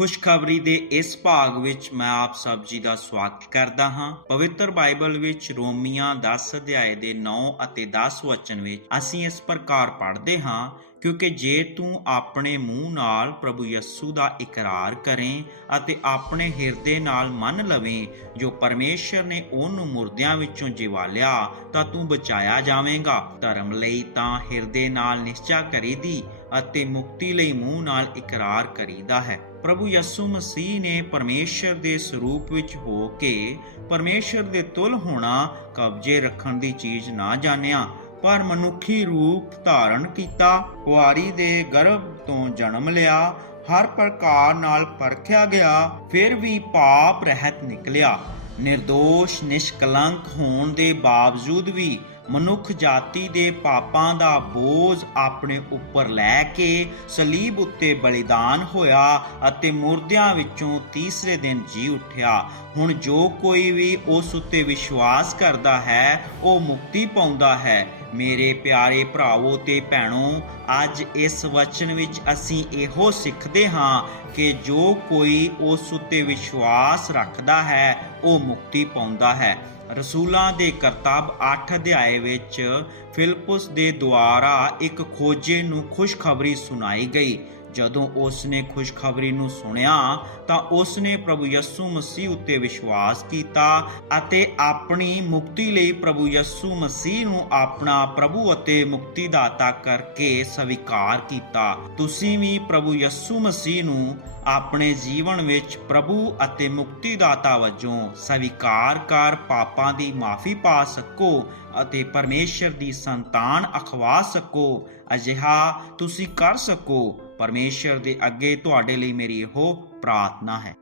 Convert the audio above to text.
ਖੁਸ਼ਖਬਰੀ ਦੇ ਇਸ ਭਾਗ ਵਿੱਚ ਮੈਂ ਆਪ ਸਭ ਜੀ ਦਾ ਸਵਾਗਤ ਕਰਦਾ ਹਾਂ। ਪਵਿੱਤਰ ਬਾਈਬਲ ਵਿੱਚ ਰੋਮੀਆਂ 10 ਅਧਿਆਏ ਦੇ 9 ਅਤੇ 10 ਵਚਨ ਵਿੱਚ ਅਸੀਂ ਇਸ ਪ੍ਰਕਾਰ ਪੜ੍ਹਦੇ ਹਾਂ ਕਿਉਂਕਿ ਜੇ ਤੂੰ ਆਪਣੇ ਮੂੰਹ ਨਾਲ ਪ੍ਰਭੂ ਯੱਸੂ ਦਾ ਇਕਰਾਰ ਕਰੇ ਅਤੇ ਆਪਣੇ ਹਿਰਦੇ ਨਾਲ ਮੰਨ ਲਵੇਂ ਜੋ ਪਰਮੇਸ਼ਰ ਨੇ ਉਹਨੂੰ ਮੁਰਦਿਆਂ ਵਿੱਚੋਂ ਜਿਵਾਲਿਆ ਤਾਂ ਤੂੰ ਬਚਾਇਆ ਜਾਵੇਂਗਾ। ਧਰਮ ਲਈ ਤਾਂ ਹਿਰਦੇ ਨਾਲ ਨਿਸ਼ਚਾ ਕਰੀਦੀ ਅਤੇ ਮੁਕਤੀ ਲਈ ਮੂੰਹ ਨਾਲ ਇਕਰਾਰ ਕਰੀਦਾ ਹੈ। ਪ੍ਰਭੂ ਯਿਸੂ ਮਸੀਹ ਨੇ ਪਰਮੇਸ਼ਰ ਦੇ ਸਰੂਪ ਵਿੱਚ ਹੋ ਕੇ ਪਰਮੇਸ਼ਰ ਦੇ ਤੁਲ ਹੋਣਾ ਕਬਜ਼ੇ ਰੱਖਣ ਦੀ ਚੀਜ਼ ਨਾ ਜਾਣਿਆ ਪਰ ਮਨੁੱਖੀ ਰੂਪ ਧਾਰਨ ਕੀਤਾ, ਕੁਆਰੀ ਦੇ ਗਰਭ ਤੋਂ ਜਨਮ ਲਿਆ, ਹਰ ਪ੍ਰਕਾਰ ਨਾਲ ਪਰਖਿਆ ਗਿਆ, ਫਿਰ ਵੀ ਪਾਪ ਰਹਿਤ ਨਿਕਲਿਆ। નિર્ਦੋਸ਼ ਨਿਸ਼ਕਲੰਕ ਹੋਣ ਦੇ ਬਾਵਜੂਦ ਵੀ ਮਨੁੱਖ ਜਾਤੀ ਦੇ ਪਾਪਾਂ ਦਾ ਬੋਝ ਆਪਣੇ ਉੱਪਰ ਲੈ ਕੇ ਸਲੀਬ ਉੱਤੇ ਬਲੀਦਾਨ ਹੋਇਆ ਅਤੇ ਮੁਰਦਿਆਂ ਵਿੱਚੋਂ ਤੀਸਰੇ ਦਿਨ ਜੀ ਉੱਠਿਆ। ਹੁਣ ਜੋ ਕੋਈ ਵੀ ਉਸ ਉੱਤੇ ਵਿਸ਼ਵਾਸ ਕਰਦਾ ਹੈ, ਉਹ ਮੁਕਤੀ ਪਾਉਂਦਾ ਹੈ। ਮੇਰੇ ਪਿਆਰੇ ਭਰਾਵੋ ਤੇ ਭੈਣੋ, ਅੱਜ ਇਸ ਵਚਨ ਵਿੱਚ ਅਸੀਂ ਇਹੋ ਸਿੱਖਦੇ ਹਾਂ ਕਿ ਜੋ ਕੋਈ ਉਸ ਉੱਤੇ ਵਿਸ਼ਵਾਸ ਰੱਖਦਾ ਹੈ, ਉਹ ਮੁਕਤੀ ਪਾਉਂਦਾ ਹੈ। ਰਸੂਲਾਂ ਦੇ ਕਰਤੱਵ 8 ਅਧਿਆਏ ਵਿੱਚ ਫਿਲਪਸ ਦੇ ਦੁਆਰਾ ਇੱਕ ਖੋਜੇ ਨੂੰ ਖੁਸ਼ਖਬਰੀ ਸੁਣਾਈ ਗਈ। ਜਦੋਂ ਉਸ ਨੇ ਖੁਸ਼ਖਬਰੀ ਨੂੰ ਸੁਣਿਆ ਤਾਂ ਉਸ ਨੇ ਪ੍ਰਭੂ ਯਿਸੂ ਮਸੀਹ ਉੱਤੇ ਵਿਸ਼ਵਾਸ ਕੀਤਾ ਅਤੇ ਆਪਣੀ ਮੁਕਤੀ ਲਈ ਪ੍ਰਭੂ ਯਿਸੂ ਮਸੀਹ ਨੂੰ ਆਪਣਾ ਪ੍ਰਭੂ ਅਤੇ ਮੁਕਤੀਦਾਤਾ ਕਰਕੇ ਸਵੀਕਾਰ ਕੀਤਾ। ਤੁਸੀਂ ਵੀ ਪ੍ਰਭੂ ਯਿਸੂ ਮਸੀਹ ਨੂੰ ਆਪਣੇ ਜੀਵਨ ਵਿੱਚ ਪ੍ਰਭੂ ਅਤੇ ਮੁਕਤੀ ਦਾਤਾ ਵਜੋਂ ਸਵੀਕਾਰ ਕਰ ਪਾਪਾਂ ਦੀ ਮਾਫੀ ਪਾ ਸਕੋ ਅਤੇ ਪਰਮੇਸ਼ਰ ਦੀ ਸੰਤਾਨ ਅਖਵਾ ਸਕੋ। ਅਜਿਹਾ ਤੁਸੀਂ ਕਰ ਸਕੋ। ਪਰਮੇਸ਼ਰ ਦੇ ਅੱਗੇ ਤੁਹਾਡੇ ਲਈ ਮੇਰੀ ਇਹੋ ਪ੍ਰਾਰਥਨਾ ਹੈ।